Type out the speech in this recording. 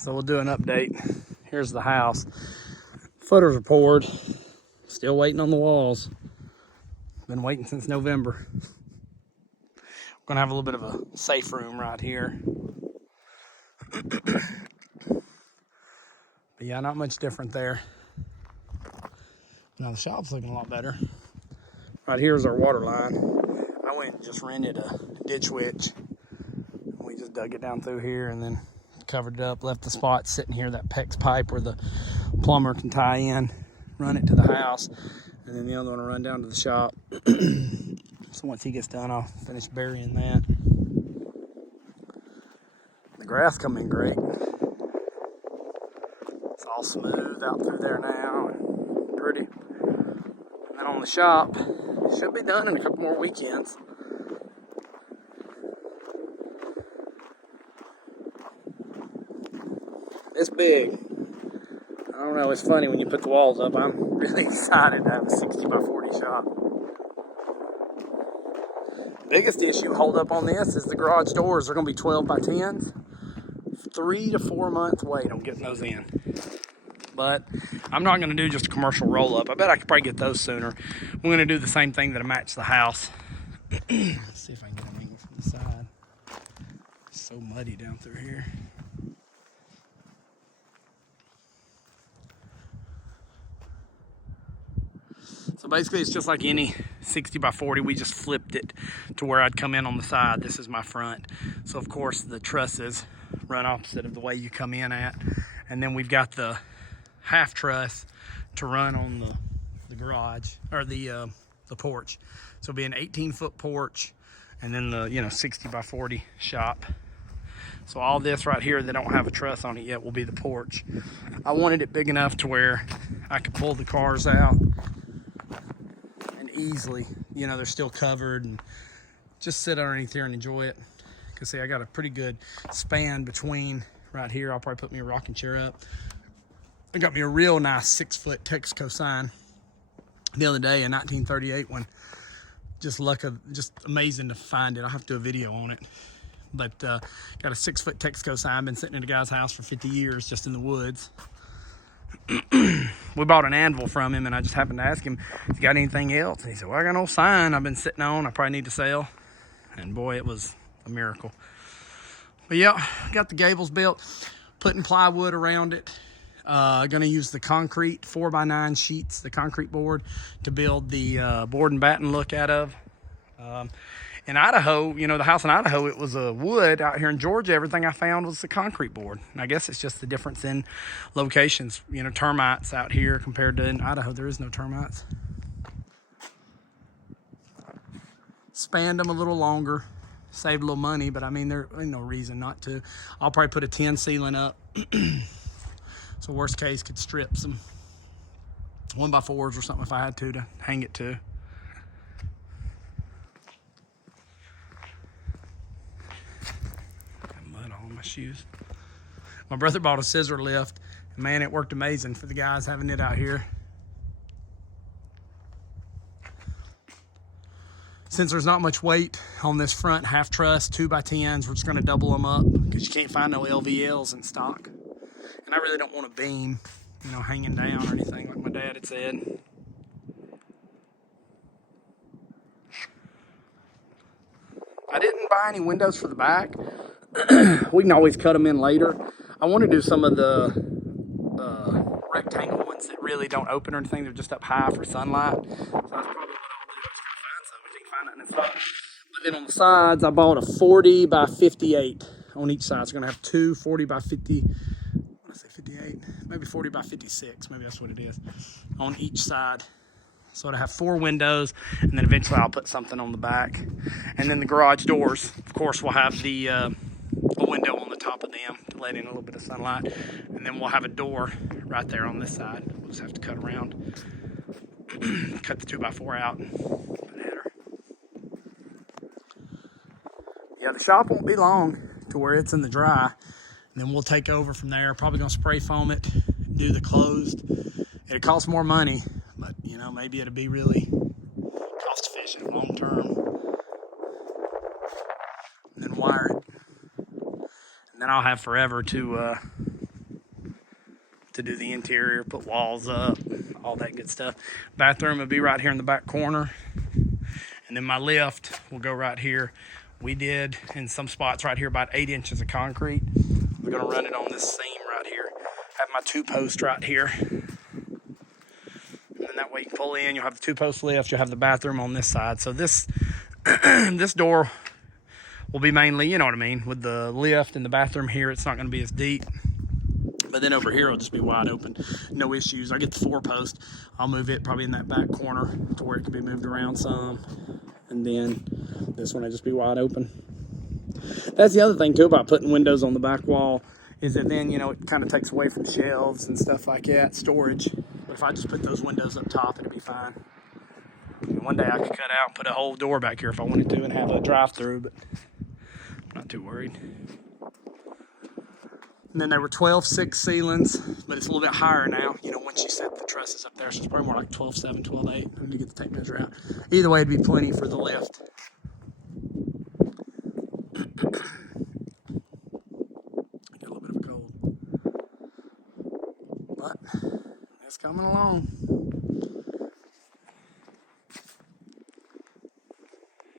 So we'll do an update. Here's the house. Footers are poured. Still waiting on the walls. Been waiting since November. We're gonna have a little bit of a safe room right here. But yeah, not much different there. Now the shop's looking a lot better. Right here is our water line. I went and just rented a ditch witch. We just dug it down through here and then covered it up, left the spot sitting here, that PEX pipe where the plumber can tie in, run it to the house, and then the other one will run down to the shop. So once he gets done, I'll finish burying that. The grass come in great. It's all smooth out through there now and pretty. And then on the shop, it should be done in a couple more weekends. It's big. I don't know, it's funny when you put the walls up. I'm really excited to have a 60 by 40 shop. Biggest issue hold up on this is the garage doors are going to be 12 by 10s. 3 to 4 month wait on getting those in. But I'm not going to do just a commercial roll up. I bet I could probably get those sooner. I'm going to do the same thing that'll match the house. Let's see if I can get an angle from the side. It's so muddy down through here. So basically it's just like any 60 by 40. We just flipped it to where I'd come in on the side. This is my front. So of course the trusses run opposite of the way you come in at. And then we've got the half truss to run on the garage, or the porch. So it'll be an 18-foot porch and then the 60 by 40 shop. So all this right here that don't have a truss on it yet will be the porch. I wanted it big enough to where I could pull the cars out and easily, they're still covered, and just sit underneath here and enjoy it. Because see, I got a pretty good span between right here. I'll probably put me a rocking chair up. I got me a real nice 6-foot Texaco sign the other day in 1938 one. Just amazing to find it. I'll have to do a video on it. But got a 6-foot Texaco sign. Been sitting in a guy's house for 50 years just in the woods. We bought an anvil from him, and I just happened to ask him if he got anything else. And he said, well, I got no sign I've been sitting on. I probably need to sell. And boy, it was a miracle. But yeah, got the gables built, putting plywood around it. Gonna use the concrete 4x9 sheets, the concrete board, to build the board and batten look out of. In Idaho, the house in Idaho, it was a wood. Out here in Georgia, everything I found was the concrete board. And I guess it's just the difference in locations. Termites out here compared to in Idaho, there is no termites. Spanned them a little longer, saved a little money, but I mean, there ain't no reason not to. I'll probably put a 10 ceiling up. So worst case, could strip some 1x4s or something if I had to hang it to. Got mud all on my shoes. My brother bought a scissor lift, and man, it worked amazing for the guys having it out here. Since there's not much weight on this front half truss 2x10s, we're just gonna double them up because you can't find no LVLs in stock. And I really don't want a beam, hanging down or anything like my dad had said. I didn't buy any windows for the back. We can always cut them in later. I want to do some of the rectangle ones that really don't open or anything. They're just up high for sunlight. So that's probably what I'll do. I'm just going to find some if you can find that in stock. But then on the sides, I bought a 40 by 58 on each side. So we're going to have two 40 by 50. 58, maybe 40 by 56, maybe that's what it is, on each side. So to have 4 windows, and then eventually I'll put something on the back. And then the garage doors, of course, we'll have the a window on the top of them to let in a little bit of sunlight. And then we'll have a door right there on this side. We'll just have to cut around, cut the 2x4 out and put a header. Yeah, the shop won't be long to where it's in the dry. And then we'll take over from there. Probably gonna spray foam it, do the closed. It costs more money, but maybe it'll be really cost efficient long term. And then wire it. And then I'll have forever to to do the interior, put walls up, all that good stuff. Bathroom will be right here in the back corner. And then my lift will go right here. We did, in some spots right here, about 8 inches of concrete. We're gonna run it on this seam right here. Have my 2-post right here. And that way you can pull in, you'll have the 2-post lift, you'll have the bathroom on this side. So this, this door will be mainly, you know what I mean, with the lift and the bathroom here, it's not gonna be as deep. But then over here, it'll just be wide open. No issues. I get the 4-post. I'll move it probably in that back corner to where it can be moved around some. And then this one will just be wide open. That's the other thing too about putting windows on the back wall, is that then, you know, it kind of takes away from shelves and stuff like that, storage. But if I just put those windows up top, it'll be fine. And one day I could cut out and put a whole door back here if I wanted to and have a drive-through, but I'm not too worried. And then they were 12.6 ceilings, but it's a little bit higher now, you know, once you set the trusses up there. So it's probably more like 12.7, 12.8. I need to get the tape measure out. Either way, it'd be plenty for the lift. Get a little bit of a cold. But it's coming along.